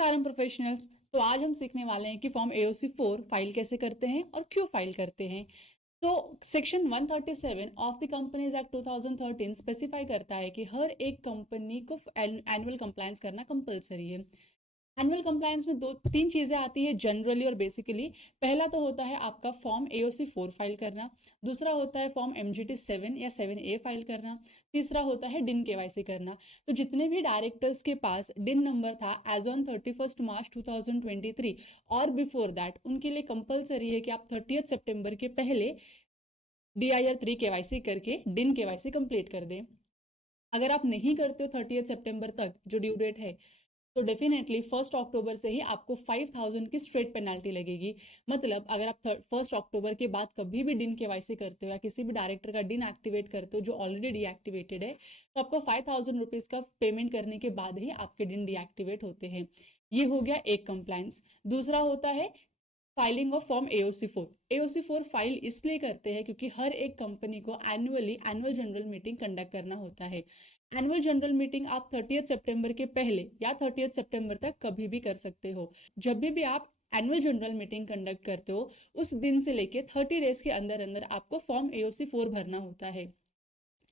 नमस्कारम professionals. तो आज हम सीखने वाले हैं कि फॉर्म एओसी 4 फाइल कैसे करते हैं और क्यों फाइल करते हैं। तो section 137 of the companies act 2013 specify करता है कि हर एक कंपनी को एनुअल कंप्लायंस करना कंपलसरी है। एनुअल कंप्लायंस में दो तीन चीजें आती है जनरली और बेसिकली। पहला तो होता है आपका फॉर्म एओसी 4 फाइल करना, दूसरा होता है फॉर्म एमजीटी 7 या 7A फाइल करना, तीसरा होता है डिन केवाईसी करना। तो जितने भी डायरेक्टर्स के पास डिन नंबर था एज ऑन 31 मार्च 2023 और बिफोर दैट, उनके लिए कंपलसरी है कि आप 30 सितंबर के पहले DIR 3 केवाईसी करके डिन केवाईसी कंप्लीट कर दें। अगर आप नहीं करते हो 30 सितंबर तक जो ड्यू डेट है, तो डेफिनेटली 1 अक्टूबर से ही आपको 5,000 की स्ट्रेट पेनाल्टी लगेगी। मतलब अगर आप 1 अक्टूबर के बाद कभी भी डिन केवाईसी करते हो या किसी भी डायरेक्टर का डिन एक्टिवेट करते हो जो ऑलरेडी डीएक्टिवेटेड है, तो आपको 5,000 रुपीज का पेमेंट करने के बाद ही आपके डिन डीएक्टिवेट होते हैं। ये हो गया एक कंप्लायंस। दूसरा होता है filing of form AOC 4। AOC 4 file इसलिए करते हैं क्योंकि हर एक कंपनी को एनुअल जनरल मीटिंग कंडक्ट करना होता है। एनुअल जनरल मीटिंग आप 30 सितंबर के पहले या 30 सितंबर तक कभी भी कर सकते हो। जब भी आप एनुअल जनरल मीटिंग कंडक्ट करते हो, उस दिन से लेके 30 डेज के अंदर अंदर आपको फॉर्म एओसी 4 भरना होता है,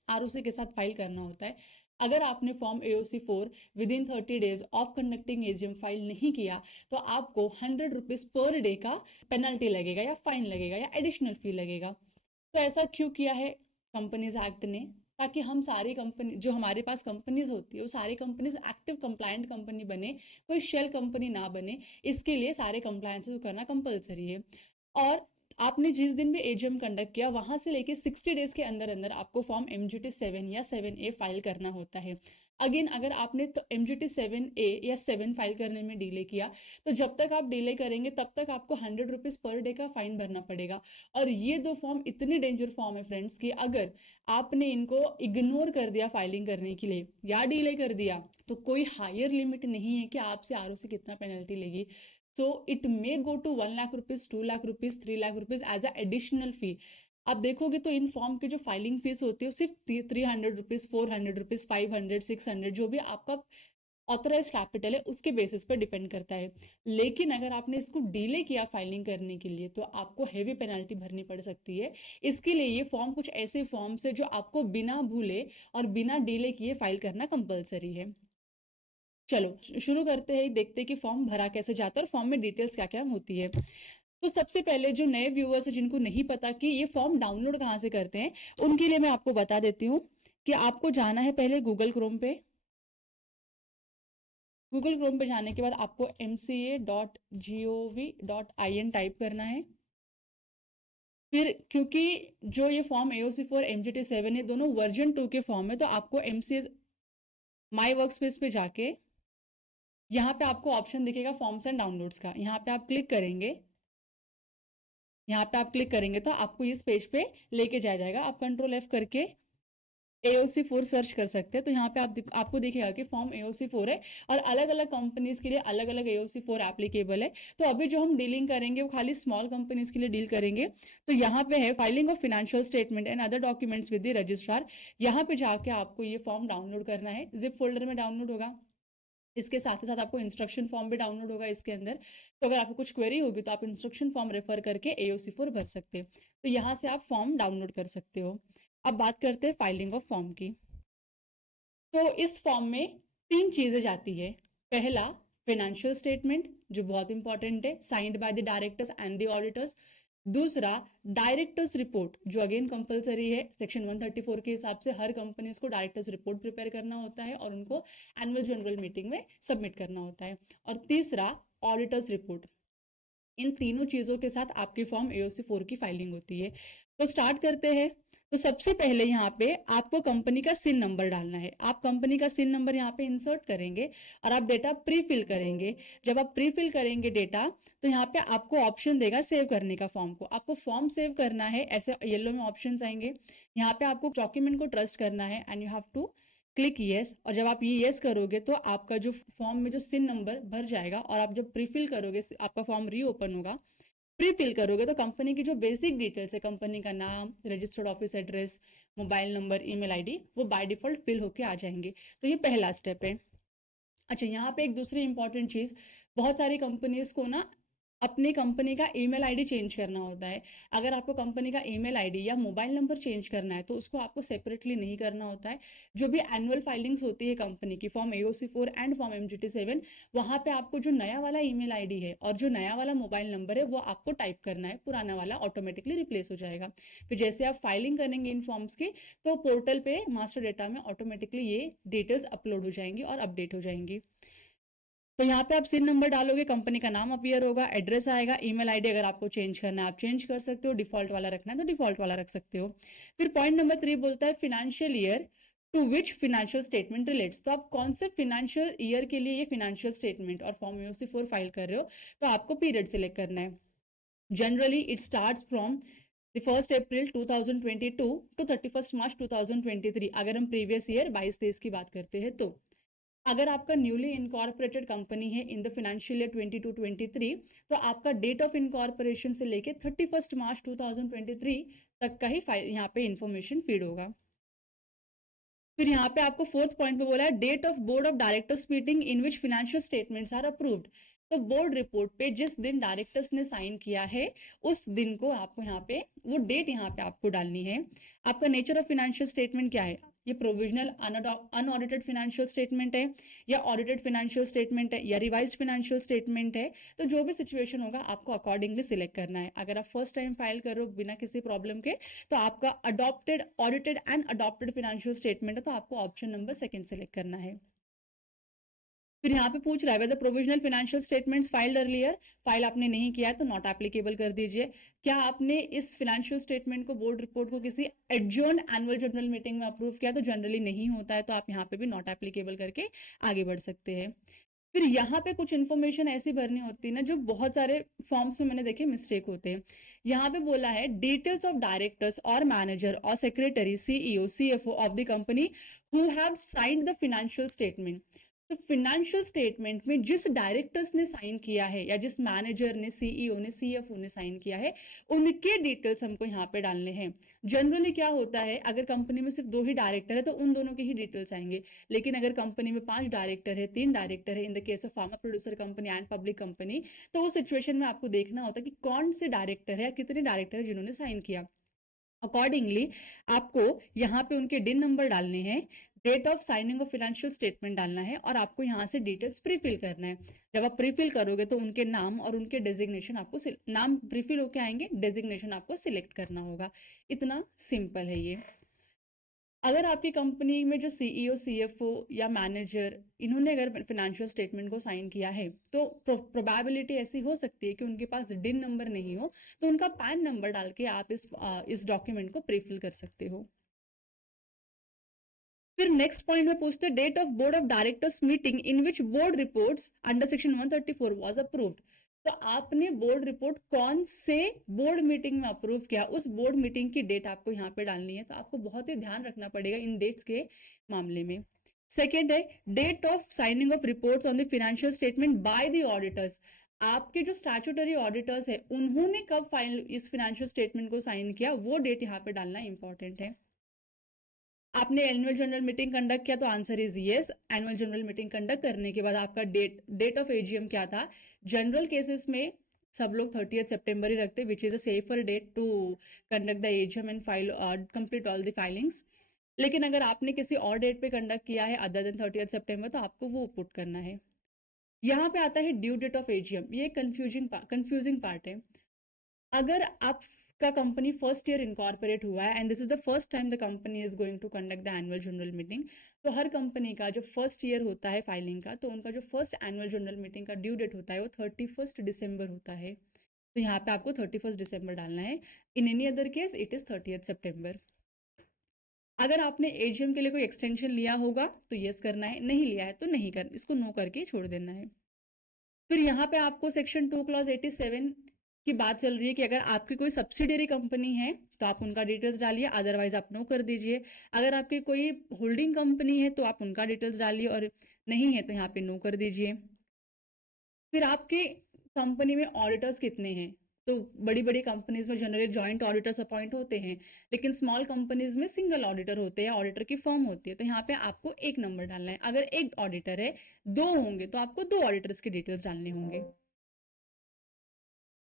आरओसी के साथ फाइल करना होता है। अगर आपने form AOC 4 with in 30 days of conducting AGM file नहीं किया, तो आपको 100 रुपीज पर डे का पेनल्टी लगेगा या फाइन लगेगा या एडिशनल फी लगेगा। तो ऐसा क्यों किया है कंपनीज एक्ट ने? ताकि हम सारी कंपनी जो हमारे पास कंपनीज होती है वो सारी कंपनीज एक्टिव कंप्लायंट कंपनी बने, कोई शेल कंपनी ना बने। इसके लिए सारे कंप्लायंसेस करना कंपलसरी है। और आपने जिस दिन भी एजीएम कंडक्ट किया वहां से लेके 60 डेज के अंदर अंदर आपको फॉर्म एमजीटी 7 या 7A फाइल करना होता है। अगेन अगर आपने तो एमजीटी 7A या 7 फाइल करने में डिले किया, तो जब तक आप डिले करेंगे तब तक आपको 100 रुपीज पर डे का फाइन भरना पड़ेगा। और ये दो फॉर्म इतने डेंजर फॉर्म है फ्रेंड्स कि अगर आपने इनको इग्नोर कर दिया फाइलिंग करने के लिए या डिले कर दिया, तो कोई हायर लिमिट नहीं है कि आपसे आरओसी कितना पेनल्टी लेगी। So it may go to 1 lakh rupees, 2 lakh rupees, 3 lakh rupees as a additional fee. आप देखोगे तो इन फॉर्म की जो फाइलिंग फीस होती है सिर्फ 300 रुपीज, 400 रुपीज, 500, 600, जो भी आपका ऑथराइज कैपिटल है उसके बेसिस पर डिपेंड करता है। लेकिन अगर आपने इसको डिले किया फाइलिंग करने के लिए, तो आपको हेवी पेनल्टी भरनी पड़ सकती है। इसके लिए ये फॉर्म कुछ ऐसे फॉर्म्स है जो आपको बिना भूले और बिना डिले किए फाइल करना कंपलसरी है। चलो शुरू करते हैं, देखते हैं कि फॉर्म भरा कैसे जाता है और फॉर्म में डिटेल्स क्या क्या होती है। तो सबसे पहले जो नए व्यूअर्स हैं जिनको नहीं पता कि ये फॉर्म डाउनलोड कहाँ से करते हैं, उनके लिए मैं आपको बता देती हूँ कि आपको जाना है पहले गूगल क्रोम पे। गूगल क्रोम पे जाने के बाद आपको mca.gov.in टाइप करना है। फिर क्योंकि जो ये फॉर्म एओसी 4 एमजीटी 7 है दोनों वर्जन 2 के फॉर्म है, तो आपको MCA माई वर्कस्पेस पे जाके यहाँ पे आपको ऑप्शन दिखेगा फॉर्म्स एंड डाउनलोड्स का। यहाँ पे आप क्लिक करेंगे, तो आपको इस पेज पे लेके जाएगा। आप कंट्रोल F करके एओसी 4 सर्च कर सकते हैं। तो यहाँ पे आपको दिखेगा कि फॉर्म एओसी 4 है और अलग अलग कंपनीज के लिए अलग अलग एओसी 4 एप्लीकेबल है। तो अभी जो हम डीलिंग करेंगे वो खाली स्मॉल कंपनीज के लिए डील करेंगे। तो यहाँ पे है filing of financial statement and other documents with the registrar. यहाँ पे जाके आपको ये फॉर्म डाउनलोड करना है, जिप फोल्डर में डाउनलोड होगा। इसके साथ ही साथ आपको इंस्ट्रक्शन फॉर्म भी डाउनलोड होगा इसके अंदर। तो अगर आपको कुछ क्वेरी होगी तो आप इंस्ट्रक्शन फॉर्म रेफर करके एओसी 4 भर सकते हैं। तो यहाँ से आप फॉर्म डाउनलोड कर सकते हो। अब बात करते हैं फाइलिंग ऑफ फॉर्म की। तो इस फॉर्म में 3 चीजें जाती है। पहला फाइनेंशियल स्टेटमेंट जो बहुत इंपॉर्टेंट है, signed by the directors and the auditors. दूसरा डायरेक्टर्स रिपोर्ट जो अगेन कंपलसरी है, सेक्शन 134 के हिसाब से हर कंपनी को डायरेक्टर्स रिपोर्ट प्रिपेयर करना होता है और उनको एनुअल जनरल मीटिंग में सबमिट करना होता है। और तीसरा ऑडिटर्स रिपोर्ट। इन तीनों चीजों के साथ आपकी फॉर्म एओसी 4 की फाइलिंग होती है। तो स्टार्ट करते हैं। तो सबसे पहले यहाँ पे आपको कंपनी का सिन नंबर डालना है। आप कंपनी का सिन नंबर यहाँ पे इंसर्ट करेंगे और आप डेटा प्री फिल करेंगे। जब आप प्री फिल करेंगे डेटा, तो यहाँ पे आपको ऑप्शन देगा सेव करने का फॉर्म को। आपको फॉर्म सेव करना है, ऐसे येलो में ऑप्शन आएंगे। यहाँ पे आपको डॉक्यूमेंट को ट्रस्ट करना है and you have to click yes. और जब आप ये येस करोगे तो आपका जो फॉर्म में जो सिन नंबर भर जाएगा और आप जब प्रीफिल करोगे आपका फॉर्म रीओपन होगा। प्रीफिल करोगे तो कंपनी की जो बेसिक डिटेल्स है, कंपनी का नाम, registered office address, mobile number, email ID, वो बाय डिफॉल्ट फिल होके आ जाएंगे। तो ये पहला स्टेप है। अच्छा, यहाँ पे एक दूसरी इंपॉर्टेंट चीज़, बहुत सारी कंपनीज को ना अपनी कंपनी का ईमेल आईडी चेंज करना होता है। अगर आपको कंपनी का ईमेल आईडी या मोबाइल नंबर चेंज करना है तो उसको आपको सेपरेटली नहीं करना होता है। जो भी एनुअल फाइलिंग्स होती है कंपनी की, form AOC4 and form MGT7, वहाँ पे आपको जो नया वाला ईमेल आईडी है और जो नया वाला मोबाइल नंबर है वो आपको टाइप करना है, पुराना वाला ऑटोमेटिकली रिप्लेस हो जाएगा। फिर जैसे आप फाइलिंग करेंगे इन फॉर्म्स की, तो पोर्टल पे मास्टर डेटा में ऑटोमेटिकली ये डिटेल्स अपलोड हो जाएंगी और अपडेट हो जाएंगी। तो यहाँ पे आप सिन नंबर डालोगे, कंपनी का नाम अपीयर होगा, एड्रेस आएगा, ईमेल आईडी अगर आपको चेंज करना है आप चेंज कर सकते हो, डिफॉल्ट वाला रखना है तो डिफॉल्ट वाला रख सकते हो। फिर पॉइंट नंबर 3 बोलता है financial year to which financial statement relates. तो आप कौन से फिनेंशियल ईयर के लिए ये फिनेंशियल स्टेटमेंट और फॉर्म AOC4 फाइल कर रहे हो, तो आपको पीरियड सिलेक्ट करना है। Generally it starts from the 1 April 2022 to 31 March 2023, अगर हम प्रीवियस ईयर 22-23 की बात करते हैं तो। अगर आपका न्यूली इनकॉर्पोरेटेड कंपनी है इन द फाइनेंशियल ईयर 22-23, तो आपका डेट ऑफ इनकॉर्पोरेशन से लेके 31 मार्च 2023 तक का ही फाइल यहाँ पे इंफॉर्मेशन फीड होगा। फिर यहाँ पे आपको 4th पॉइंट पे बोला है date of board of directors meeting in which financial statements are approved. तो बोर्ड रिपोर्ट पे जिस दिन डायरेक्टर्स ने साइन किया है उस दिन को आपको यहाँ पे वो डेट यहाँ पे आपको डालनी है। आपका नेचर ऑफ फाइनेंशियल स्टेटमेंट क्या है, ये प्रोविजनल अनऑडिटेड फाइनेंशियल स्टेटमेंट है या ऑडिटेड फाइनेंशियल स्टेटमेंट है या रिवाइज्ड फाइनेंशियल स्टेटमेंट है। तो जो भी सिचुएशन होगा आपको अकॉर्डिंगली सिलेक्ट करना है। अगर आप फर्स्ट टाइम फाइल कर रहे हो बिना किसी प्रॉब्लम के, तो आपका adopted, audited and adopted financial statement है, तो आपको ऑप्शन नंबर 2 सिलेक्ट करना है। फिर यहाँ पे पूछ रहा है whether provisional financial statements filed earlier, file आपने नहीं किया है तो नॉट एप्लीकेबल कर दीजिए। क्या आपने इस फाइनेंशियल स्टेटमेंट को, बोर्ड रिपोर्ट को किसी एडजर्न एनुअल जनरल मीटिंग में अप्रूव किया, तो जनरली नहीं होता है, तो आप यहाँ पे भी नॉट एप्लीकेबल करके आगे बढ़ सकते हैं। फिर यहाँ पे कुछ इन्फॉर्मेशन ऐसी भरनी होती है ना जो बहुत सारे फॉर्म्स में मैंने देखे मिस्टेक होते हैं। यहाँ पे बोला है डिटेल्स ऑफ डायरेक्टर्स और मैनेजर और secretary, CEO, CFO of the company who have signed the financial statement. तो फाइनेंशियल स्टेटमेंट में जिस डायरेक्टर्स ने साइन किया है या जिस मैनेजर ने, CEO ने, CFO ने साइन किया है, उनके डिटेल्स हमको यहाँ पे डालने हैं। जनरली क्या होता है, अगर कंपनी में सिर्फ 2 ही डायरेक्टर है तो उन दोनों के ही डिटेल्स आएंगे, लेकिन अगर कंपनी में 5 डायरेक्टर है, 3 डायरेक्टर है, in the case of pharma producer company and public company, तो उस सिचुएशन में आपको देखना होता है कि कौन से डायरेक्टर है या कितने डायरेक्टर है जिन्होंने साइन किया। अकॉर्डिंगली आपको यहाँ पे उनके डिन नंबर डालने हैं, date of signing of financial statement डालना है और आपको यहाँ से डिटेल्स प्रीफिल करना है। जब आप प्रीफिल करोगे तो उनके नाम और उनके डेजिग्नेशन आपको, नाम प्रीफिल होके आएंगे, डेजिग्नेशन आपको सिलेक्ट करना होगा। इतना सिंपल है ये। अगर आपकी कंपनी में जो CEO, CFO या मैनेजर, इन्होंने अगर फाइनेंशियल स्टेटमेंट को साइन किया है तो प्रोबेबिलिटी ऐसी हो सकती है कि उनके पास डिन नंबर नहीं हो, तो उनका पैन नंबर डाल के आप इस डॉक्यूमेंट को प्रीफिल कर सकते हो। फिर नेक्स्ट पॉइंट में पूछते हैं date of board of directors meeting in which board reports under section 134 was approved. तो आपने बोर्ड रिपोर्ट कौन से बोर्ड मीटिंग में अप्रूव किया, उस बोर्ड मीटिंग की डेट आपको यहाँ पे डालनी है। तो आपको बहुत ही ध्यान रखना पड़ेगा इन डेट्स के मामले में। सेकेंड है date of signing of reports on the financial statement by the auditors. आपके जो स्टैट्यूटरी ऑडिटर्स है उन्होंने कब फाइनल इस फाइनेंशियल स्टेटमेंट को साइन किया, वो डेट यहाँ पे डालना इंपॉर्टेंट है। आपने एनुअल जनरल मीटिंग कंडक्ट किया तो answer is yes. Annual general meeting conduct करने के बाद आपका डेट ऑफ AGM क्या था। जनरल केसेस में सब लोग 30th सितंबर ही रखते, which is a safer date to conduct the AGM and file complete all the filings. लेकिन अगर आपने किसी और डेट पे कंडक्ट किया है अदर देन 30th सितंबर, तो आपको वो पुट करना है। यहाँ पे आता है ड्यू डेट ऑफ AGM, ये कंफ्यूजिंग पार्ट है। अगर आपका कंपनी फर्स्ट ईयर इनकॉर्पोरेट हुआ है and this is the first time the company is going to conduct the annual general meeting, तो हर कंपनी का जो फर्स्ट ईयर होता है फाइलिंग का, तो उनका जो फर्स्ट एनुअल जनरल मीटिंग का ड्यू डेट होता है वो 31 दिसंबर होता है। तो यहाँ पे आपको 31 दिसंबर डालना है। In any other case it is 30th सितंबर। अगर आपने AGM के लिए कोई एक्सटेंशन लिया होगा तो यस करना है, नहीं लिया है तो नहीं कर, इसको नो करके छोड़ देना है। फिर यहाँ पे आपको सेक्शन 2 क्लॉज 87 की बात चल रही है कि अगर आपकी कोई सब्सिडियरी कंपनी है तो आप उनका डिटेल्स डालिए, अदरवाइज आप नो कर दीजिए। अगर आपकी कोई होल्डिंग कंपनी है तो आप उनका डिटेल्स डालिए और नहीं है तो यहाँ पे नो कर दीजिए। फिर आपके कंपनी में ऑडिटर्स कितने हैं, तो बड़ी बड़ी कंपनीज में जनरली जॉइंट ऑडिटर्स अपॉइंट होते हैं, लेकिन स्मॉल कंपनीज में सिंगल ऑडिटर होते हैं, ऑडिटर की फर्म होती है। तो यहाँ पे आपको एक नंबर डालना है। अगर एक ऑडिटर है, दो होंगे तो आपको दो ऑडिटर्स की डिटेल्स डालने होंगे।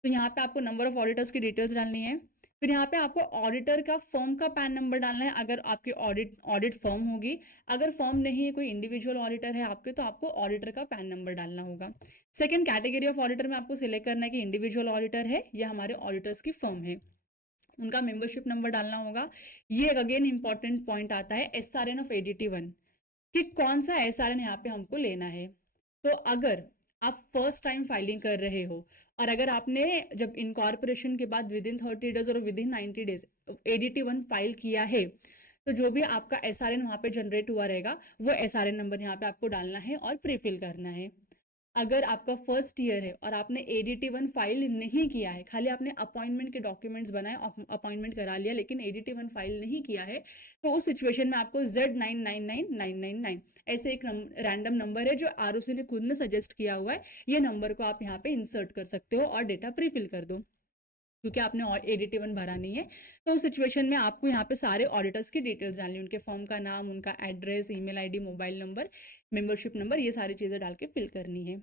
तो यहाँ पे आपको नंबर ऑफ ऑडिटर्स की डिटेल्स डालनी है। फिर यहाँ पे आपको ऑडिटर का फर्म का पैन नंबर डालना है, अगर आपकी ऑडिट फर्म होगी। अगर फर्म नहीं है, कोई इंडिविजुअल ऑडिटर है आपके, तो आपको ऑडिटर का पैन नंबर डालना होगा। सेकंड कैटेगरी ऑफ ऑडिटर में आपको सिलेक्ट करना है कि इंडिविजुअल ऑडिटर है या हमारे ऑडिटर्स की फर्म है, उनका मेंबरशिप नंबर डालना होगा। ये अगेन इंपॉर्टेंट पॉइंट आता है SRN ऑफ ADT1, कि कौन सा SRN यहाँ पे हमको लेना है। तो अगर आप फर्स्ट टाइम फाइलिंग कर रहे हो और अगर आपने जब इनकॉर्पोरेशन के बाद विद इन 30 डेज और with in 90 days ADT1 file किया है, तो जो भी आपका SRN वहाँ पे जनरेट हुआ रहेगा वो SRN नंबर यहाँ पे आपको डालना है और प्रीफिल करना है। अगर आपका फर्स्ट ईयर है और आपने ADT1 फाइल नहीं किया है, खाली आपने अपॉइंटमेंट के डॉक्यूमेंट्स बनाए, अपॉइंटमेंट करा लिया, लेकिन ADT1 फाइल नहीं किया है, तो उस सिचुएशन में आपको Z999999 ऐसे एक रैंडम नंबर है जो ROC ने खुद ने सजेस्ट किया हुआ है, ये नंबर को आप यहाँ पे इंसर्ट कर सकते हो और डेटा प्रीफिल कर दो, क्योंकि आपने ADT1 भरा नहीं है। तो उस सिचुएशन में आपको यहाँ पे सारे ऑडिटर्स की डिटेल्स डालनी है, उनके फर्म का नाम, उनका address, email ID, mobile number, membership number, ये सारी चीजें डाल के फिल करनी है।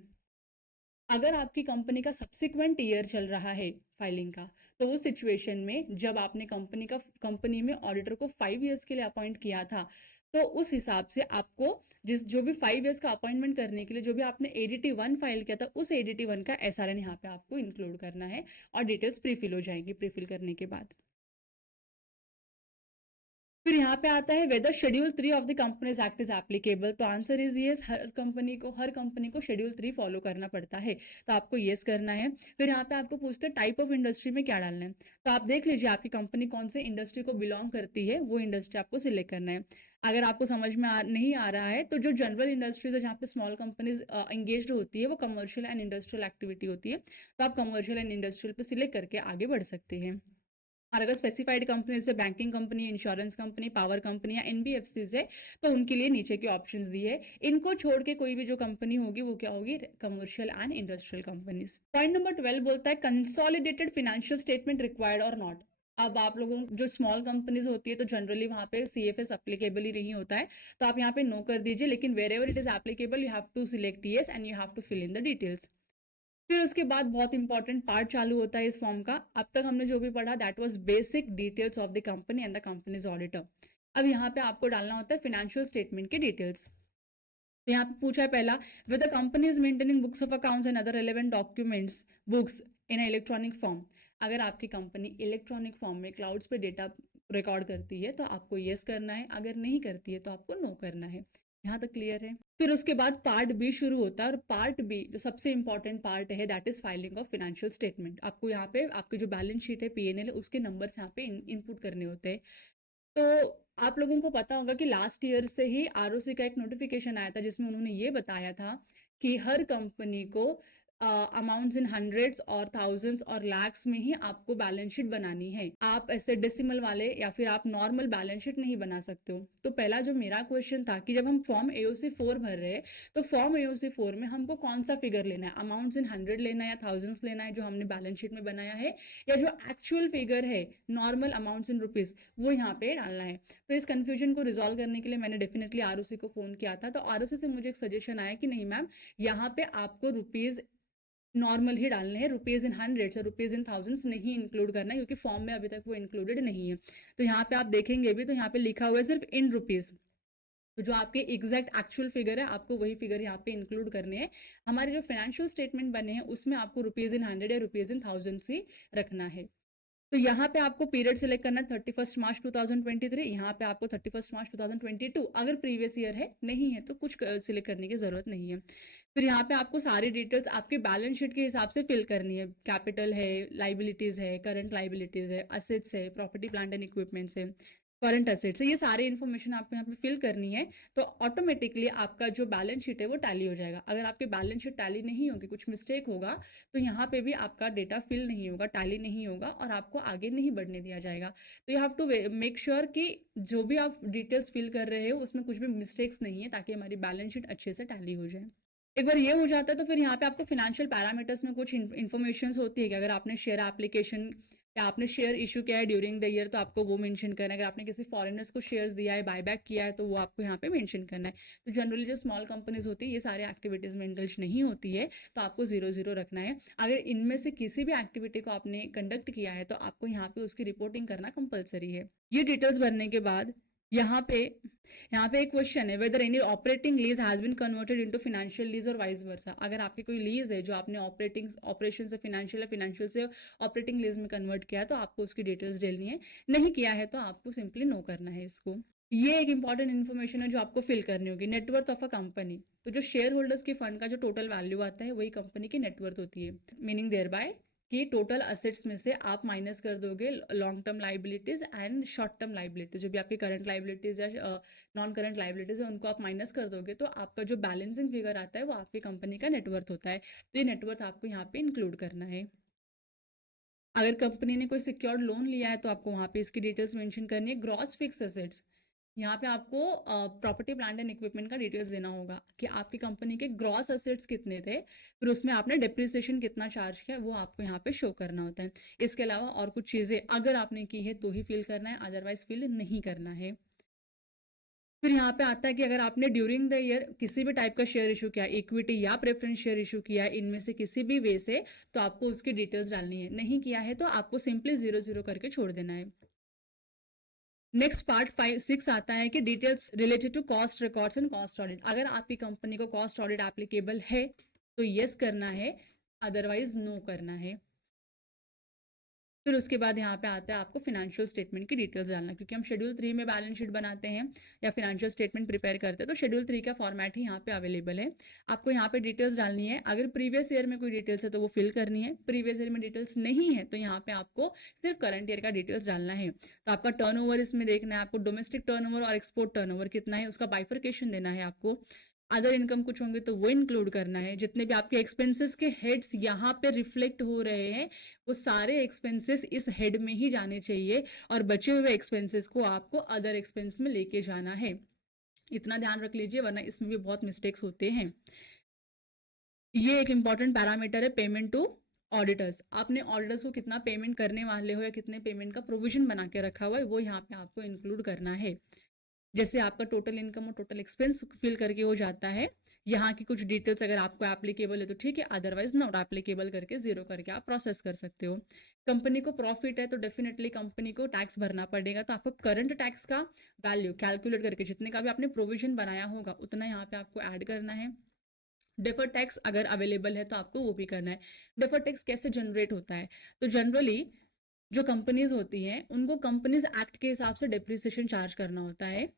अगर आपकी कंपनी का सब्सिक्वेंट ईयर चल रहा है फाइलिंग का, तो उस सिचुएशन में जब आपने कंपनी में ऑडिटर को 5 इयर्स के लिए अपॉइंट किया था, तो उस हिसाब से आपको जो भी 5 इयर्स का अपॉइंटमेंट करने के लिए जो भी आपने ADT1 फाइल किया था, उस ADT1 का SRN यहाँ पे आपको इंक्लूड करना है और डिटेल्स प्रीफिल हो जाएंगी प्रीफिल करने के बाद। फिर यहाँ पे आता है whether schedule 3 of the companies act is applicable. तो आंसर इज यस, हर कंपनी को शेड्यूल 3 फॉलो करना पड़ता है, तो आपको यस करना है। फिर यहाँ पे आपको पूछते हैं टाइप ऑफ इंडस्ट्री में क्या डालना है, तो आप देख लीजिए आपकी कंपनी कौन से इंडस्ट्री को बिलोंग करती है, वो इंडस्ट्री आपको सिलेक्ट करना है। अगर आपको समझ में नहीं आ रहा है, तो जो जनरल इंडस्ट्रीज है जहाँ पे स्मॉल कंपनीज एंगेज्ड होती है, वो कमर्शियल एंड इंडस्ट्रियल एक्टिविटी होती है, तो आप कमर्शियल एंड इंडस्ट्रियल पे सिलेक्ट करके आगे बढ़ सकते हैं। और अगर स्पेसिफाइड कंपनी जैसे banking company, insurance company, power company या NBFCs है, तो उनके लिए नीचे के ऑप्शंस दिए है। इनको छोड़ के कोई भी जो कंपनी होगी वो क्या होगी, commercial and industrial companies. Point number 12 बोलता है कंसोलिडेटेड फाइनेंशियल स्टेटमेंट रिक्वायर्ड और नॉट। अब आप लोगों जो स्मॉल कंपनीज होती है, तो जनरली वहां पे CFS एप्लीकेबल ही नहीं होता है, तो आप यहाँ पे नो कर दीजिए, लेकिन wherever it is applicable you have to select yes and you have to fill in the details. फिर उसके बाद बहुत इंपॉर्टेंट पार्ट चालू होता है इस फॉर्म का। अब तक हमने जो भी पढ़ा that was basic details of the company and the companies auditor. अब यहाँ पे आपको डालना होता है फिनेंशियल स्टेटमेंट की डिटेल्स। तो यहाँ पे पूछा है पहला, with the company is maintaining books of accounts and other relevant documents books in electronic form. अगर आपकी कंपनी इलेक्ट्रॉनिक फॉर्म में क्लाउड्स पे डेटा रिकॉर्ड करती है, तो आपको यस करना है, अगर नहीं करती है तो आपको नो करना है। यहाँ तक क्लियर है। फिर उसके बाद पार्ट बी शुरू होता है, और पार्ट बी जो सबसे इंपॉर्टेंट पार्ट है that is filing of financial statement. आपको यहाँ पे आपकी जो बैलेंस शीट है, PNL, उसके नंबर्स यहाँ पे इनपुट करने होते हैं। तो आप लोगों को पता होगा कि लास्ट ईयर से ही ROC का एक नोटिफिकेशन आया था, जिसमें उन्होंने ये बताया था कि हर कंपनी को अमाउंट्स इन हंड्रेड्स और थाउजेंड्स और लैक्स में ही आपको बैलेंस शीट बनानी है। आप ऐसे डेसिमल वाले या फिर आप नॉर्मल बैलेंस शीट नहीं बना सकते हो। तो पहला जो मेरा क्वेश्चन था कि जब हम फॉर्म AOC 4 भर रहे हैं, तो फॉर्म AOC 4 में हमको कौन सा फिगर लेना है, अमाउंट्स इन 100 लेना है या थाउजेंड्स लेना है जो हमने बैलेंस शीट में बनाया है, या जो एक्चुअल फिगर है नॉर्मल अमाउंट्स इन रुपीज, वो यहाँ पे डालना है। तो इस कंफ्यूजन को रिजॉल्व करने के लिए मैंने डेफिनेटली ROC को फोन किया था। तो ROC से मुझे एक सजेशन आया कि नहीं मैम, यहाँ पे आपको रुपीज नॉर्मल ही डालने हैं, रुपीज इन हंड्रेड्स और रुपीज इन थाउजेंड्स नहीं इंक्लूड करना है, क्योंकि फॉर्म में अभी तक वो इंक्लूडेड नहीं है। तो यहाँ पे आप देखेंगे भी, तो यहाँ पे लिखा हुआ है सिर्फ इन रुपीज। तो जो आपके एग्जैक्ट एक्चुअल फिगर है, आपको वही फिगर यहाँ पे इंक्लूड करने हैं। हमारे जो फाइनेंशियल स्टेटमेंट बने हैं उसमें आपको रुपीज इन 100 या रुपीज इन थाउजेंड्स ही रखना है। तो यहाँ पे आपको पीरियड सिलेक्ट करना है 31 मार्च 2023, यहाँ पे आपको 31 मार्च 2022। अगर प्रीवियस ईयर है, नहीं है तो कुछ सिलेक्ट करने की जरूरत नहीं है। फिर यहाँ पे आपको सारी डिटेल्स आपके बैलेंस शीट के हिसाब से फिल करनी है। कैपिटल है, लाइबिलिटीज है, करंट लाइबिलिटीज है, असेट्स है, प्रॉपर्टी प्लांट एंड इक्विपमेंट्स है, करंट असेट्स है, ये सारी इन्फॉर्मेशन आपको यहाँ पे फिल करनी है। तो ऑटोमेटिकली आपका जो बैलेंस शीट है वो टैली हो जाएगा। अगर आपकी बैलेंस शीट टैली नहीं होगी, कुछ मिस्टेक होगा, तो यहाँ पे भी आपका डेटा फिल नहीं होगा, टैली नहीं होगा और आपको आगे नहीं बढ़ने दिया जाएगा। तो you have to make sure कि जो भी आप डिटेल्स फिल कर रहे हो उसमें कुछ भी मिस्टेक्स नहीं है, ताकि हमारी बैलेंस शीट अच्छे से टैली हो जाए। एक बार ये हो जाता है तो फिर यहाँ पे आपको फाइनेंशियल पैरामीटर्स में कुछ इन्फॉर्मेशन होती है कि अगर आपने शेयर एप्लीकेशन या आपने शेयर इशू किया है ड्यूरिंग द ईयर तो आपको वो मेंशन करना है। अगर आपने किसी फॉरेनर्स को शेयर्स दिया है, बायबैक किया है, तो वो आपको यहाँ पे मेंशन करना है। तो जनरली जो स्मॉल कंपनीज होती है ये सारे एक्टिविटीज में इंडल्ज नहीं होती है, तो आपको 0 रखना है। अगर इनमें से किसी भी एक्टिविटी को आपने कंडक्ट किया है तो आपको यहाँ पे उसकी रिपोर्टिंग करना कंपलसरी है। ये डिटेल्स भरने के बाद यहाँ पे एक क्वेश्चन है, whether any operating lease has been converted into financial lease और वाइस वर्सा। अगर आपकी कोई लीज है जो आपने ऑपरेशन से फाइनेंशियल या फाइनेंशियल से ऑपरेटिंग लीज में कन्वर्ट किया है तो आपको उसकी डिटेल्स डालनी है। नहीं किया है तो आपको सिंपली नो करना है इसको। ये एक इंपॉर्टेंट इन्फॉर्मेशन है जो आपको फिल करनी होगी। नेटवर्थ ऑफ अ कंपनी, तो जो शेयर होल्डर्स के फंड का जो टोटल वैल्यू आता है वही कंपनी की नेटवर्थ होती है। मीनिंग देयर बाय कि टोटल असेट्स में से आप माइनस कर दोगे long term liabilities and short term liabilities. जो भी आपकी करंट लाइबिलिटीज या नॉन करंट लाइबिलिटीज है उनको आप माइनस कर दोगे तो आपका जो बैलेंसिंग फिगर आता है वो आपकी कंपनी का नेटवर्थ होता है। तो ये नेटवर्थ आपको यहाँ पे इंक्लूड करना है। अगर कंपनी ने कोई सिक्योर्ड लोन लिया है तो आपको वहाँ पे इसकी डिटेल्स मेंशन करनी है। ग्रॉस फिक्स एसेट्स, यहाँ पे आपको प्रॉपर्टी प्लांट एंड इक्विपमेंट का डिटेल्स देना होगा कि आपकी कंपनी के ग्रॉस एसेट्स कितने थे, फिर उसमें आपने डेप्रिसिएशन कितना चार्ज किया वो आपको यहाँ पे शो करना होता है। इसके अलावा और कुछ चीज़ें अगर आपने की है तो ही फिल करना है, अदरवाइज फिल नहीं करना है। फिर यहाँ पे आता है कि अगर आपने ड्यूरिंग द ईयर किसी भी टाइप का शेयर इशू किया, इक्विटी या प्रेफरेंस शेयर इशू किया, इनमें से किसी भी वे से, तो आपको उसकी डिटेल्स डालनी है। नहीं किया है तो आपको सिंपली 0 करके छोड़ देना है। नेक्स्ट पार्ट 5-6 आता है कि details related to cost records and cost audit. अगर आपकी कंपनी को कॉस्ट ऑडिट एप्लीकेबल है तो यस करना है, अदरवाइज नो करना है। फिर उसके बाद यहाँ पे आता है आपको फिनेंशियल स्टेटमेंट की डिटेल्स डालना, क्योंकि हम शेड्यूल 3 में बैलेंस शीट बनाते हैं या फिनेंशियल स्टेटमेंट प्रिपेयर करते हैं तो शेड्यूल 3 का फॉर्मेट ही यहाँ पे अवेलेबल है। आपको यहाँ पे डिटेल्स डालनी है। अगर प्रीवियस ईयर में कोई डिटेल्स है तो वो फिल करनी है, प्रीवियस ईयर में डिटेल्स नहीं है तो यहाँ पे आपको सिर्फ करंट ईयर का डिटेल्स डालना है। तो आपका टर्नओवर इसमें देखना है, आपको डोमेस्टिक टर्नओवर और एक्सपोर्ट टर्नओवर कितना है उसका बाइफर्केशन देना है आपको। अदर इनकम कुछ होंगे तो वो इंक्लूड करना है। जितने भी आपके एक्सपेंसेस के हेड्स यहाँ पे रिफ्लेक्ट हो रहे हैं वो सारे एक्सपेंसेस इस हेड में ही जाने चाहिए और बचे हुए एक्सपेंसेस को आपको अदर एक्सपेंस में लेके जाना है। इतना ध्यान रख लीजिए वरना इसमें भी बहुत मिस्टेक्स होते हैं। ये एक इंपॉर्टेंट पैरामीटर है पेमेंट टू ऑडिटर्स। आपने ऑडिटर्स को कितना पेमेंट करने वाले हो या कितने पेमेंट का प्रोविजन बना के रखा हुआ है वो यहाँ पे आपको इंक्लूड करना है। जैसे आपका टोटल इनकम और टोटल एक्सपेंस फिल करके हो जाता है। यहाँ की कुछ डिटेल्स अगर आपको एप्लीकेबल है तो ठीक है, अदरवाइज नॉट एप्लीकेबल करके 0 करके आप प्रोसेस कर सकते हो। कंपनी को प्रॉफिट है तो डेफिनेटली कंपनी को टैक्स भरना पड़ेगा, तो आपको करंट टैक्स का वैल्यू कैलकुलेट करके जितने का भी आपने प्रोविजन बनाया होगा उतना यहाँ पे आपको ऐड करना है। डेफर्ड टैक्स अगर अवेलेबल है तो आपको वो भी करना है। डेफर्ड टैक्स कैसे जनरेट होता है, तो जनरली जो कंपनीज होती हैं उनको कंपनीज एक्ट के हिसाब से डेप्रिसिएशन चार्ज करना होता है,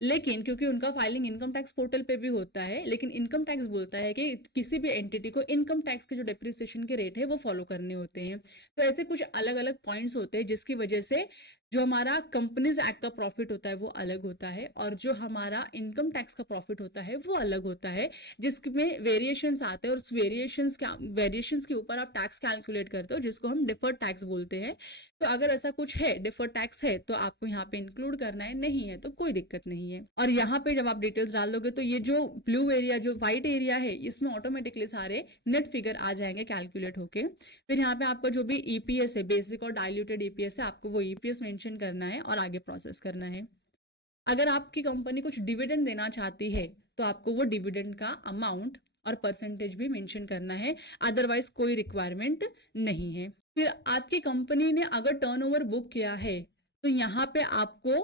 लेकिन क्योंकि उनका फाइलिंग इनकम टैक्स पोर्टल पे भी होता है, लेकिन इनकम टैक्स बोलता है कि किसी भी एंटिटी को इनकम टैक्स के जो डेप्रिसिएशन के रेट है वो फॉलो करने होते हैं। तो ऐसे कुछ अलग अलग पॉइंट्स होते हैं जिसकी वजह से जो हमारा कंपनीज एक्ट का प्रॉफिट होता है वो अलग होता है और जो हमारा इनकम टैक्स का प्रॉफिट होता है वो अलग होता है, जिसमें वेरिएशंस आते हैं और उस वेरिएशंस के ऊपर आप टैक्स कैलकुलेट करते हो जिसको हम डिफर्ड टैक्स बोलते हैं। तो अगर ऐसा कुछ है, डिफर्ड टैक्स है, तो आपको यहाँ पे इंक्लूड करना है, नहीं है तो कोई दिक्कत नहीं है। और यहाँ पे जब आप डिटेल्स डाल दोगे तो ये जो ब्लू एरिया जो व्हाइट एरिया है इसमें ऑटोमेटिकली सारे नेट फिगर आ जाएंगे कैलकुलेट होके। फिर यहाँ पे आपका जो भी ईपीएस है, बेसिक और डाइल्यूटेड ईपीएस है, आपको वो ईपीएस मेंशन करना है और आगे प्रोसेस करना है। अगर आपकी कंपनी कुछ डिविडेंड देना चाहती है तो आपको वो डिविडेंड का अमाउंट और परसेंटेज भी मेंशन करना है, अदरवाइज कोई रिक्वायरमेंट नहीं है। फिर आपकी कंपनी ने अगर टर्नओवर बुक किया है तो यहाँ पे आपको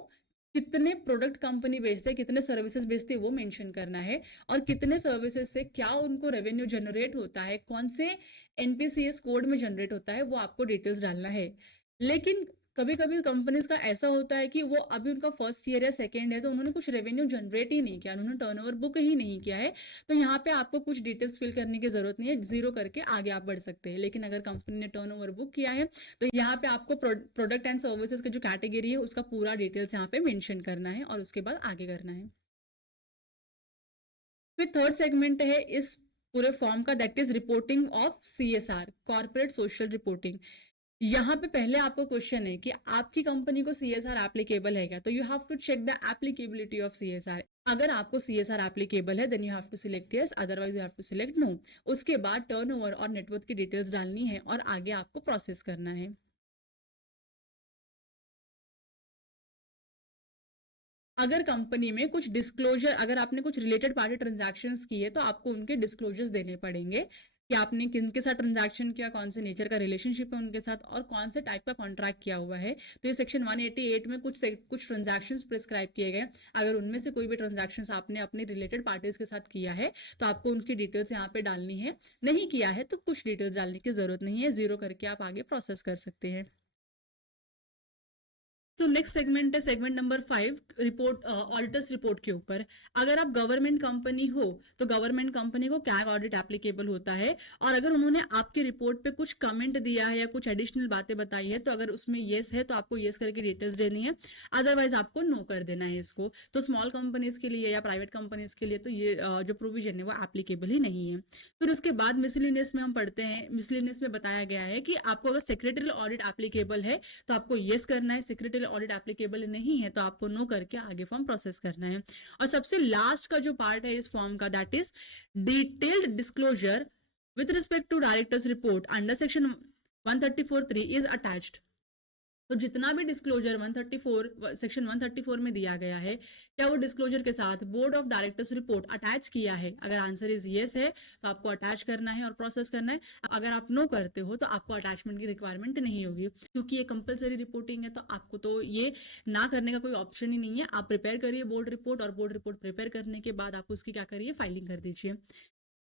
कितने प्रोडक्ट कंपनी बेचते हैं, कितने सर्विसेज बेचते हैं वो मेंशन करना है और कितने सर्विसेज से क्या उनको रेवेन्यू जनरेट होता है, कौन से एनपीसीएस कोड में जनरेट होता है वो आपको डिटेल्स डालना है। लेकिन कभी कभी कंपनीज का ऐसा होता है कि वो अभी उनका फर्स्ट ईयर या सेकेंड है तो उन्होंने कुछ रेवेन्यू जनरेट ही नहीं किया, उन्होंने टर्नओवर बुक ही नहीं किया है, तो यहाँ पे आपको कुछ डिटेल्स फिल करने की जरूरत नहीं है, 0 करके आगे आप बढ़ सकते हैं। लेकिन अगर कंपनी ने टर्नओवर बुक किया है तो यहाँ पे आपको प्रोडक्ट एंड सर्विसेज की जो कैटेगरी है उसका पूरा डिटेल्स यहाँ पे मेंशन करना है और उसके बाद आगे करना है। फिर थर्ड सेगमेंट है इस पूरे फॉर्म का, that is reporting of CSR, corporate social reporting. यहाँ पे पहले आपको क्वेश्चन है कि आपकी कंपनी को सीएसआर एप्लीकेबल है क्या, तो you have to check the applicability of CSR. अगर आपको सीएसआर एप्लीकेबल है then you have to select yes, otherwise you have to select no. उसके बाद टर्नओवर और नेटवर्थ की डिटेल्स डालनी है और आगे आपको प्रोसेस करना है। अगर कंपनी में कुछ डिस्क्लोजर, अगर आपने कुछ रिलेटेड पार्टी ट्रांजैक्शंस की है तो आपको उनके डिस्क्लोजर्स देने पड़ेंगे कि आपने किनके साथ ट्रांजैक्शन किया, कौन से नेचर का रिलेशनशिप है उनके साथ और कौन से टाइप का कॉन्ट्रैक्ट किया हुआ है। तो ये सेक्शन 188 में कुछ ट्रांजैक्शंस प्रिस्क्राइब किए गए। अगर उनमें से कोई भी ट्रांजैक्शंस आपने अपनी रिलेटेड पार्टीज के साथ किया है तो आपको उनकी डिटेल्स यहाँ पे डालनी है। नहीं किया है तो कुछ डिटेल्स डालने की जरूरत नहीं है, जीरो करके आप आगे प्रोसेस कर सकते हैं। तो नेक्स्ट सेगमेंट है segment number 5, report, auditors report के ऊपर। अगर आप गवर्नमेंट कंपनी हो तो गवर्नमेंट कंपनी को कैग ऑडिट एप्लीकेबल होता है, और अगर उन्होंने आपके रिपोर्ट पे कुछ कमेंट दिया है या कुछ एडिशनल बातें बताई है तो अगर उसमें येस है तो आपको येस करके डिटेल्स देनी है, अदरवाइज आपको नो कर देना है इसको। तो स्मॉल कंपनीज के लिए या प्राइवेट कंपनीज के लिए तो ये जो प्रोविजन है वो एप्लीकेबल ही नहीं है। फिर उसके बाद मिसलिनियस में हम पढ़ते हैं, मिसलिनियस में बताया गया है कि आपको अगर सेक्रेटरियल ऑडिट एप्लीकेबल है तो आपको येस करना है, सेक्रेटरियल ऑडिट एप्लीकेबल नहीं है तो आपको नो करके आगे फॉर्म प्रोसेस करना है। और सबसे लास्ट का जो पार्ट है इस फॉर्म का, that is detailed disclosure with respect to directors report under section 134(3) is attached. तो जितना भी डिस्क्लोजर 134 सेक्शन 134 में दिया गया है, क्या वो डिस्क्लोजर के साथ board of directors report attach किया है? अगर आंसर इज यस है तो आपको अटैच करना है और प्रोसेस करना है। अगर आप नो करते हो तो आपको अटैचमेंट की रिक्वायरमेंट नहीं होगी, क्योंकि ये कंपलसरी रिपोर्टिंग है तो आपको तो ये ना करने का कोई ऑप्शन ही नहीं है। आप प्रिपेयर करिए बोर्ड रिपोर्ट, और बोर्ड रिपोर्ट प्रिपेयर करने के बाद आप उसकी क्या करिए, फाइलिंग कर दीजिए।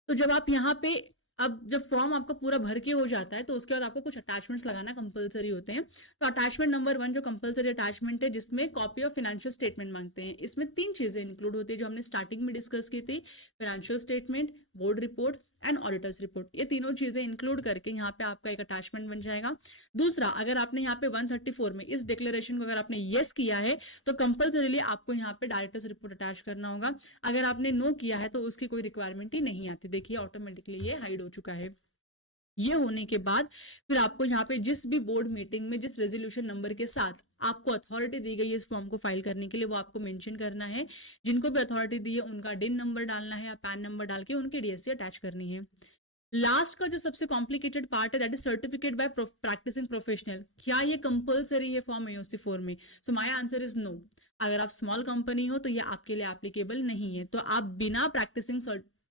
तो जब आप यहाँ पे, अब जब फॉर्म आपका पूरा भर के हो जाता है तो उसके बाद आपको कुछ अटैचमेंट्स लगाना कंपलसरी होते हैं। तो अटैचमेंट नंबर 1 जो कंपलसरी अटैचमेंट है, जिसमें कॉपी ऑफ फाइनेंशियल स्टेटमेंट मांगते हैं, इसमें 3 चीजें इंक्लूड होती है जो हमने स्टार्टिंग में डिस्कस की थी, financial statement, board report and auditors report. ये तीनों चीजें इंक्लूड करके यहाँ पे आपका एक अटैचमेंट बन जाएगा। दूसरा, अगर आपने यहाँ पे 134 में इस डिक्लेरेशन को अगर आपने येस किया है तो कंपलसरीली आपको यहाँ पे डायरेक्टर्स रिपोर्ट अटैच करना होगा। अगर आपने नो किया है तो उसकी कोई रिक्वायरमेंट ही नहीं आती। देखिए ऑटोमेटिकली ये हाइड हो चुका है। ये होने के बाद फिर आपको यहाँ पे जिस भी बोर्ड मीटिंग में जिस रेजोल्यूशन नंबर के साथ आपको अथॉरिटी दी गई है इस फॉर्म को फाइल करने के लिए, वो आपको मेंशन करना है। जिनको भी अथॉरिटी दी है उनका डिन नंबर डालना है या पैन नंबर डाल के उनके डीएससी अटैच करनी है। लास्ट का जो सबसे कॉम्प्लिकेटेड पार्ट है, that is certificate by practising professional. क्या ये कंपलसरी है फॉर्म एओसी 4 में? So my answer is no. अगर आप स्मॉल कंपनी हो तो ये आपके लिए एप्लीकेबल नहीं है, तो आप बिना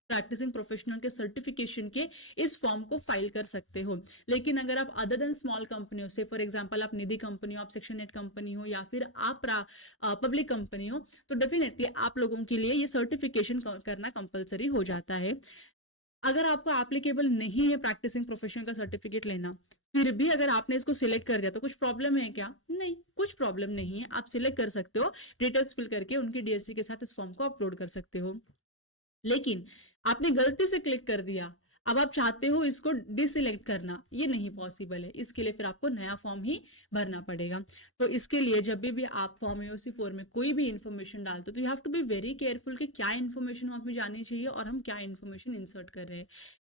प्रैक्टिसिंग प्रोफेशनल के सर्टिफिकेशन के इस फॉर्म को फाइल कर सकते हो। लेकिन अगर आप अदर देन स्मॉल कंपनी हो, से फॉर एग्जांपल आप निधि कंपनी हो, आप सेक्शन 8 कंपनी हो, या फिर आप पब्लिक कंपनी हो, तो डेफिनेटली आप लोगों के लिए ये सर्टिफिकेशन करना कंपलसरी हो जाता है। अगर आपको एप्लीकेबल नहीं है प्रैक्टिसिंग प्रोफेशनल का सर्टिफिकेट लेना, फिर भी अगर आपने इसको सिलेक्ट कर दिया तो कुछ प्रॉब्लम है क्या? नहीं, कुछ प्रॉब्लम नहीं है। आप सिलेक्ट कर सकते हो, डिटेल्स फिल करके उनकी डीएससी के साथ इस फॉर्म को अपलोड कर सकते हो। लेकिन आपने गलती से क्लिक कर दिया, अब आप चाहते हो इसको डिसिलेक्ट करना, ये नहीं पॉसिबल है। इसके लिए फिर आपको नया फॉर्म ही भरना पड़ेगा। तो इसके लिए जब भी आप फॉर्म एओसी 4 में कोई भी इंफॉर्मेशन डालते हो तो you have to be very careful कि क्या इंफॉर्मेशन वहां पे जानी चाहिए और हम क्या इंफॉर्मेशन इंसर्ट कर रहे हैं।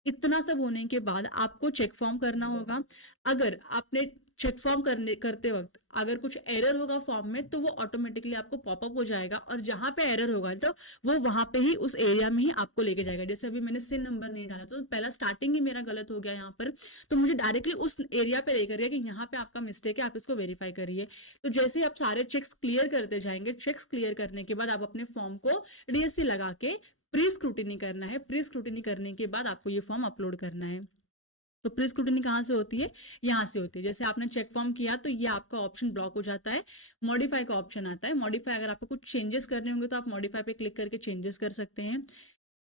इतना सब होने के बाद आपको चेक फॉर्म करना होगा। अगर आपने चेक फॉर्म करते वक्त अगर कुछ एरर होगा फॉर्म में तो वो ऑटोमेटिकली आपको पॉपअप हो जाएगा, और जहां पे एरर होगा तो वो वहां पे ही उस एरिया में ही आपको लेके जाएगा। जैसे अभी मैंने सिन नंबर नहीं डाला तो पहला स्टार्टिंग ही मेरा गलत हो गया यहाँ पर, तो मुझे डायरेक्टली उस एरिया पे लेकर गया कि यहाँ पे आपका मिस्टेक है, आप इसको वेरीफाई करिए। तो जैसे ही आप सारे चेक्स क्लियर करते जाएंगे, चेक्स क्लियर करने के बाद आप अपने फॉर्म को डीएससी लगा के प्री स्क्रूटिनी करना है। प्री स्क्रूटिनी करने के बाद आपको ये फॉर्म अपलोड करना है। तो प्री स्क्रूटिनी कहाँ से होती है? यहाँ से होती है। जैसे आपने चेक फॉर्म किया तो ये आपका ऑप्शन ब्लॉक हो जाता है, मॉडिफाई का ऑप्शन आता है। मॉडिफाई, अगर आपको कुछ चेंजेस करने होंगे तो आप मॉडिफाई पे क्लिक करके चेंजेस कर सकते हैं।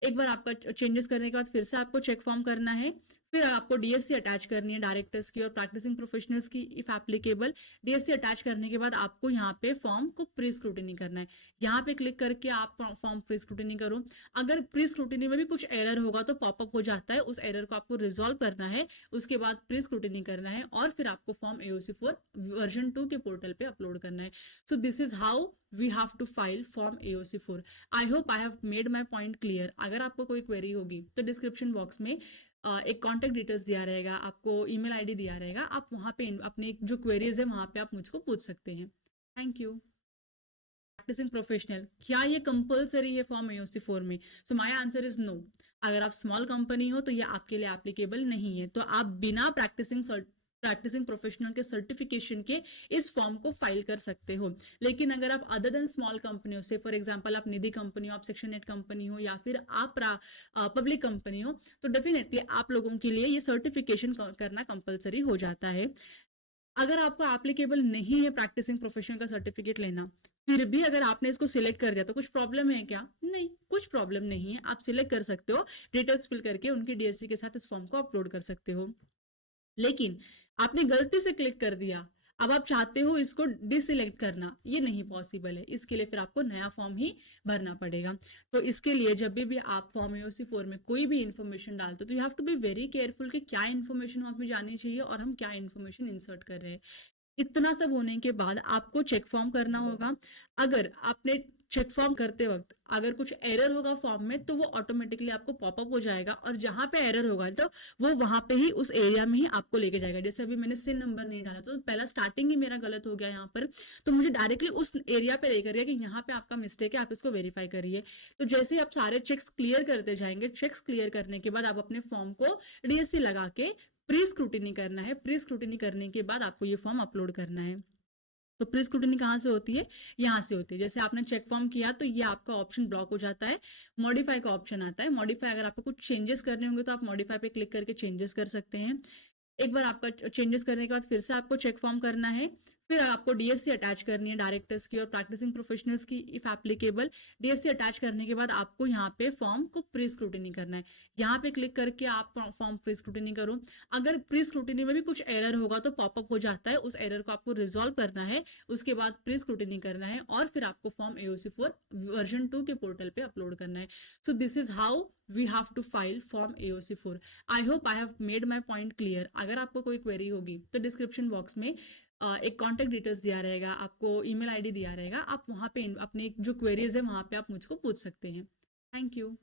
एक बार आपका चेंजेस करने के बाद फिर से आपको चेक फॉर्म करना है, फिर आपको डीएससी अटैच करनी है डायरेक्टर्स की और प्रैक्टिसिंग प्रोफेशनल्स की इफ एप्लीकेबल। डीएससी अटैच करने के बाद आपको यहाँ पे फॉर्म को प्री स्क्रूटिनी करना है। यहाँ पे क्लिक करके आप फॉर्म प्री स्क्रूटिनी करो। अगर प्री स्क्रूटिनी में भी कुछ एरर होगा तो पॉपअप हो जाता है, उस एरर को आपको रिजॉल्व करना है, उसके बाद प्री स्क्रूटिनी करना है और फिर आपको फॉर्म एओसी 4 वर्जन 2 के पोर्टल पे अपलोड करना है। So this is how we have to file form AOC 4। I hope I have made my point clear. अगर आपको कोई क्वेरी होगी तो डिस्क्रिप्शन बॉक्स में एक कॉन्टैक्ट डिटेल्स दिया रहेगा, आपको ईमेल आईडी दिया रहेगा, आप वहाँ पे अपनी जो क्वेरीज है वहाँ पे आप मुझको पूछ सकते हैं। Thank you. प्रैक्टिसिंग प्रोफेशनल, क्या ये कंपलसरी है फॉर्म एओसी 4 में? So my answer is no. अगर आप स्मॉल कंपनी हो तो ये आपके लिए एप्लीकेबल नहीं है, तो आप बिना प्रैक्टिसिंग प्रोफेशनल के सर्टिफिकेशन के इस फॉर्म को फाइल कर सकते हो। लेकिन अगर आप अदर देन स्मॉल कंपनी हो, से फॉर एग्जांपल आप निधि कंपनी हो, आप सेक्शन 8 कंपनी हो, या फिर आप पब्लिक कंपनी हो, तो डेफिनेटली आप लोगों के लिए ये सर्टिफिकेशन करना कंपलसरी हो जाता है। अगर आपको एप्लीकेबल नहीं है प्रैक्टिसिंग प्रोफेशनल का सर्टिफिकेट लेना, फिर भी अगर आपने इसको सिलेक्ट कर दिया तो कुछ प्रॉब्लम है क्या? नहीं, कुछ प्रॉब्लम नहीं है, आप सिलेक्ट कर सकते हो, डिटेल्स फिल करके उनकी डीएससी के साथ इस फॉर्म को अपलोड कर सकते हो। लेकिन आपने गलती से क्लिक कर दिया, अब आप चाहते हो इसको डिसिलेक्ट करना, ये नहीं पॉसिबल है। इसके लिए फिर आपको नया फॉर्म ही भरना पड़ेगा। तो इसके लिए जब भी आप फॉर्म एओसी 4 में कोई भी इन्फॉर्मेशन डालते हो तो you have to be very careful कि क्या इन्फॉर्मेशन वहाँ पे जानी चाहिए और हम क्या इन्फॉर्मेशन इंसर्ट कर रहे हैं। इतना सब होने के बाद आपको चेक फॉर्म करना होगा। अगर आपने चेक फॉर्म करते वक्त अगर कुछ एरर होगा फॉर्म में तो वो ऑटोमेटिकली आपको पॉपअप हो जाएगा, और जहां पे एरर होगा तो वो वहां पे ही उस एरिया में ही आपको लेके जाएगा। जैसे अभी मैंने सिन नंबर नहीं डाला तो पहला स्टार्टिंग ही मेरा गलत हो गया यहाँ पर, तो मुझे डायरेक्टली उस एरिया पे लेकर गया कि यहाँ पे आपका मिस्टेक है, आप इसको वेरीफाई करिए। तो जैसे ही आप सारे चेक्स क्लियर करते जाएंगे, चेक्स क्लियर करने के बाद आप अपने फॉर्म को डीएससी लगा के प्री स्क्रूटिनी करना है। प्री स्क्रूटिनी करने के बाद आपको ये फॉर्म अपलोड करना है। तो प्री स्क्रूटिनी कहाँ से होती है? यहाँ से होती है। जैसे आपने चेक फॉर्म किया तो ये आपका ऑप्शन ब्लॉक हो जाता है, मॉडिफाई का ऑप्शन आता है। मॉडिफाई, अगर आपको कुछ चेंजेस करने होंगे तो आप मॉडिफाई पे क्लिक करके चेंजेस कर सकते हैं। एक बार आपका चेंजेस करने के बाद फिर से आपको चेक फॉर्म करना है, फिर आपको डीएससी अटैच करनी है, डायरेक्टर्स की और प्रैक्टिसिंग प्रोफेशनल्स की इफ एप्लीकेबल। डीएससी अटैच करने के बाद आपको यहाँ पे फॉर्म को प्री स्क्रूटिनी करना है। यहाँ पे क्लिक करके आप फॉर्म प्री स्क्रूटिनी करो। अगर प्री स्क्रूटिनी में भी कुछ एरर होगा तो पॉपअप हो जाता है, उस एरर को आपको रिजॉल्व करना है, उसके बाद प्री स्क्रूटिनी करना है और फिर आपको फॉर्म एओसी 4 वर्जन 2 के पोर्टल पे अपलोड करना है। So this is how we have to file form AOC 4। I hope I have made my point clear. अगर आपको कोई क्वेरी होगी तो डिस्क्रिप्शन बॉक्स में एक कॉन्टैक्ट डिटेल्स दिया रहेगा, आपको ईमेल आईडी दिया रहेगा, आप वहाँ पे अपनी जो क्वेरीज है वहाँ पे आप मुझको पूछ सकते हैं। Thank you.